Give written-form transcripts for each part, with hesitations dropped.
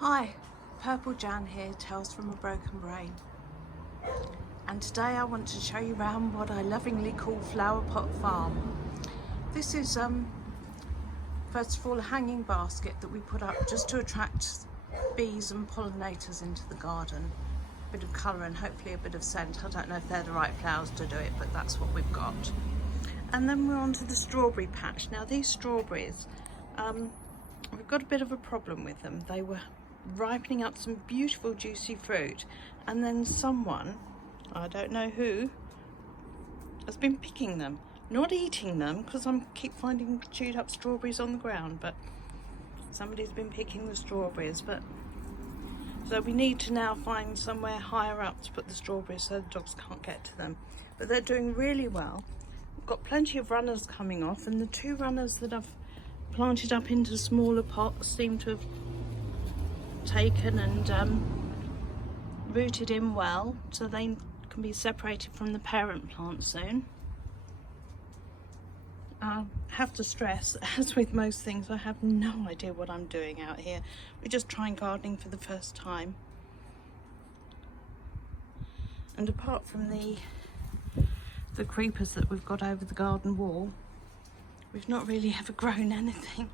Hi, Purple Jan here, Tales from a Broken Brain. And today I want to show you around what I lovingly call Flowerpot Farm. This is first of all a hanging basket that we put up just to attract bees and pollinators into the garden. A bit of colour and hopefully a bit of scent. I don't know if they're the right flowers to do it, but that's what we've got. And then we're on to the strawberry patch. Now these strawberries, we've got a bit of a problem with them. They were ripening up some beautiful juicy fruit, and then someone, I don't know who, has been picking them, not eating them, because I keep finding chewed up strawberries on the ground, but somebody's been picking the strawberries. But so we need to now find somewhere higher up to put the strawberries so the dogs can't get to them. But they're doing really well. We've got plenty of runners coming off, and the two runners that I've planted up into smaller pots seem to have taken and rooted in well, so they can be separated from the parent plant soon. I have to stress, as with most things, I have no idea what I'm doing out here. We're just trying gardening for the first time, and apart from the creepers that we've got over the garden wall, we've not really ever grown anything.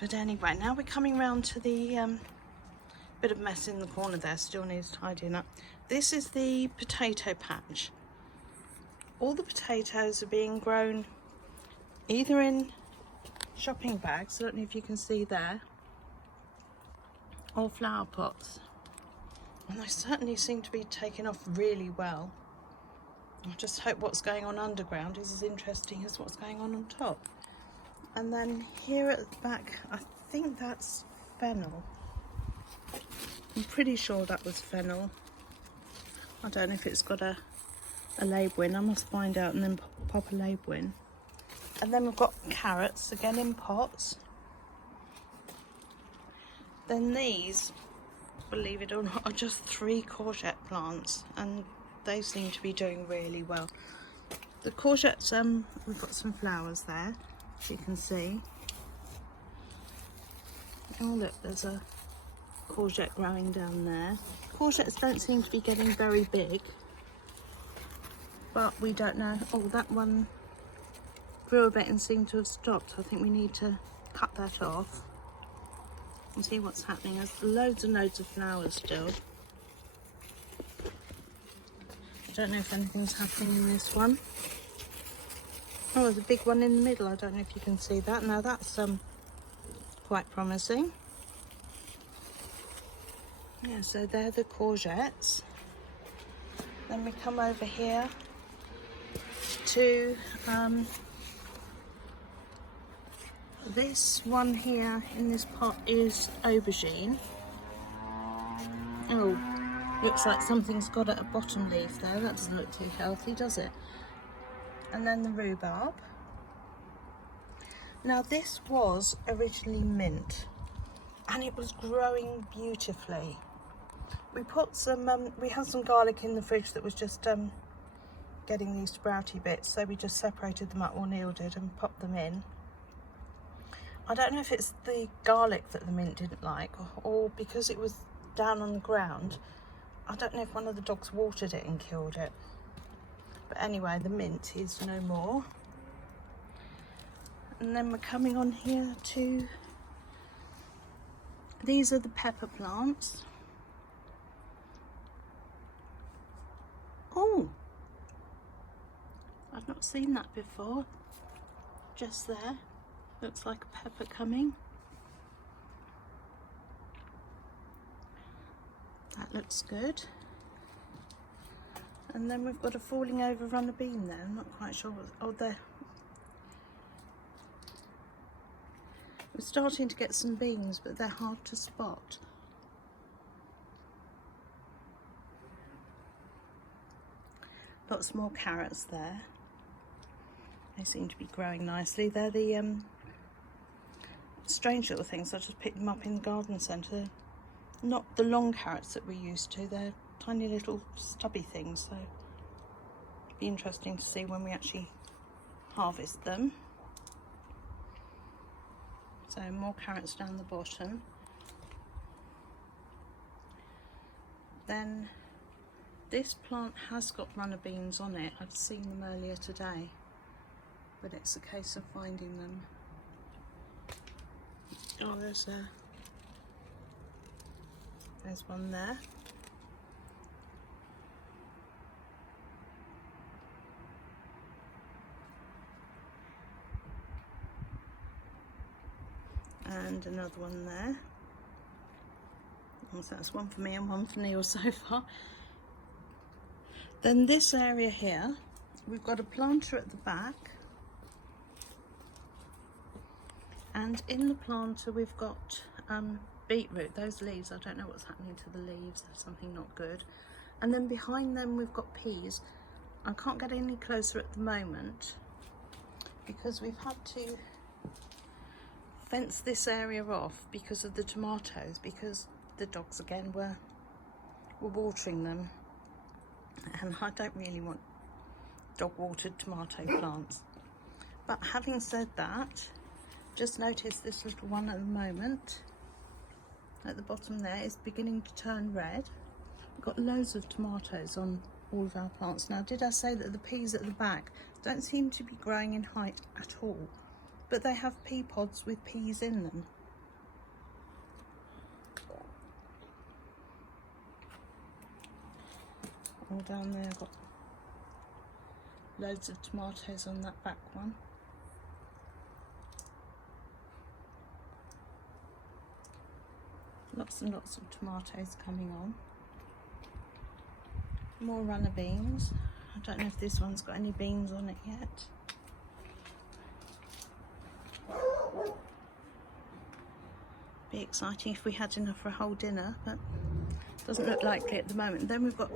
But anyway, now we're coming round to the bit of mess in the corner there, still needs tidying up. This is the potato patch. All the potatoes are being grown either in shopping bags, I don't know if you can see there, or flower pots. And they certainly seem to be taking off really well. I just hope what's going on underground is as interesting as what's going on top. And then here at the back, I think that's fennel. I'm pretty sure that was fennel. I don't know if it's got a label in. I must find out and then pop a label in. And then we've got carrots, again in pots. Then these, believe it or not, are just 3 courgette plants, and they seem to be doing really well. The courgettes, we've got some flowers there, as you can see. Oh look, there's a courgette growing down there. Courgettes don't seem to be getting very big, but we don't know. Oh, that one grew a bit and seemed to have stopped. I think we need to cut that off and see what's happening. There's loads and loads of flowers still. I don't know if anything's happening in this one. Oh, there's a big one in the middle. I don't know if you can see that. Now that's quite promising. Yeah, so they're the courgettes. Then we come over here to this one here in this pot is aubergine. Oh, looks like something's got at a bottom leaf there. That doesn't look too healthy, does it? And then the rhubarb. Now this was originally mint, and it was growing beautifully. We put some, we had some garlic in the fridge that was just getting these sprouty bits, so we just separated them up, or Neil did, and popped them in. I don't know if it's the garlic that the mint didn't like, or because it was down on the ground. I don't know if one of the dogs watered it and killed it. But anyway, the mint is no more. And then we're coming on here to, these are the pepper plants. Oh, I've not seen that before. Just there, looks like a pepper coming. That looks good. And then we've got a falling over runner bean there. I'm not quite sure what, oh, there. We're starting to get some beans, but they're hard to spot. Lots more carrots there. They seem to be growing nicely. They're the strange little things. I just picked them up in the garden centre. Not the long carrots that we're used to. They're tiny little stubby things. So it'll be interesting to see when we actually harvest them. So more carrots down the bottom. Then this plant has got runner beans on it. I've seen them earlier today, but it's a case of finding them. Oh, there's one there. And another one there. So that's one for me and one for Neil so far. Then this area here, we've got a planter at the back, and in the planter we've got beetroot. Those leaves, I don't know what's happening to the leaves, there's something not good. And then behind them we've got peas. I can't get any closer at the moment because we've had to fence this area off because of the tomatoes, because the dogs again were watering them, and I don't really want dog watered tomato plants. But having said that, just notice this little one at the moment at the bottom there is beginning to turn red. We've got loads of tomatoes on all of our plants. Now, did I say that the peas at the back don't seem to be growing in height at all, but they have pea pods with peas in them. All down there I've got loads of tomatoes on that back one. Lots and lots of tomatoes coming on. More runner beans. I don't know if this one's got any beans on it yet. Be exciting if we had enough for a whole dinner, but doesn't look likely at the moment. Then we've got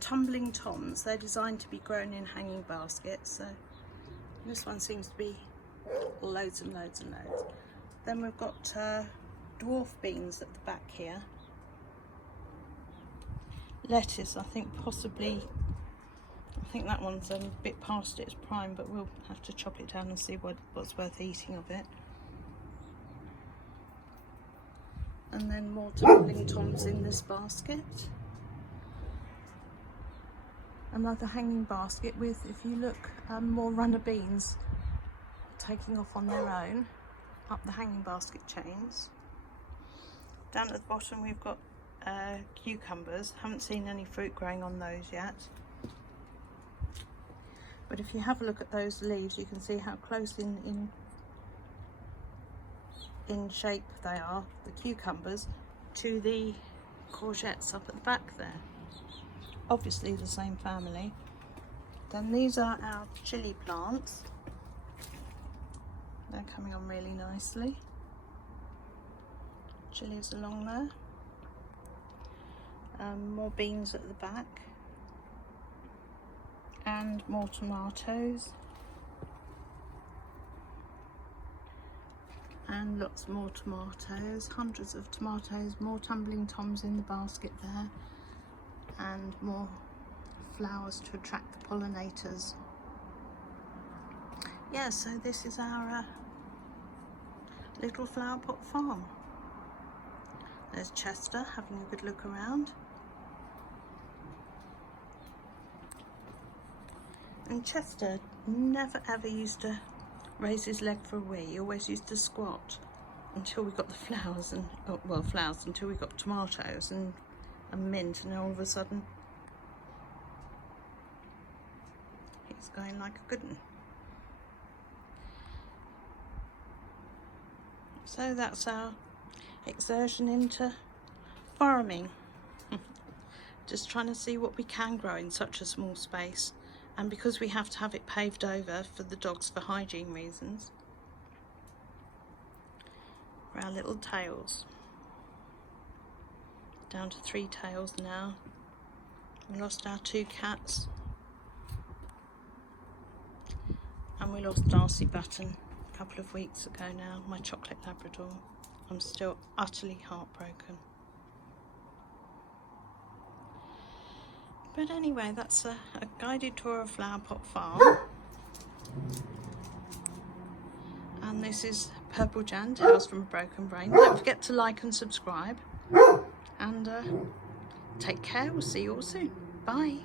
tumbling toms. They're designed to be grown in hanging baskets, so this one seems to be loads and loads and loads. Then we've got dwarf beans at the back here. Lettuce, I think possibly, I think that one's a bit past its prime, but we'll have to chop it down and see what's worth eating of it. And then more tumbling toms in this basket. Another hanging basket with, if you look, more runner beans taking off on their own up the hanging basket chains. Down at the bottom we've got cucumbers. Haven't seen any fruit growing on those yet. But if you have a look at those leaves, you can see how close in shape they are, the cucumbers, to the courgettes up at the back there. Obviously the same family. Then these are our chilli plants. They're coming on really nicely. Chilies along there. More beans at the back. And more tomatoes. And lots more tomatoes, hundreds of tomatoes, more tumbling toms in the basket there, and more flowers to attract the pollinators. Yeah, so this is our little Flowerpot farm. There's Chester having a good look around. And Chester never ever used to raise his leg for a wee. He always used to squat until we got the flowers, and flowers until we got tomatoes and mint, and all of a sudden he's going like a good one. So that's our exertion into farming. Just trying to see what we can grow in such a small space. And because we have to have it paved over for the dogs for hygiene reasons. For our little tails. Down to 3 tails now. We lost our 2 cats. And we lost Darcy Button a couple of weeks ago now, my chocolate Labrador. I'm still utterly heartbroken. But anyway, that's a guided tour of Flowerpot Farm. And this is Purple Jan, Tales from a Broken Brain. Don't forget to like and subscribe. And Take care, we'll see you all soon. Bye.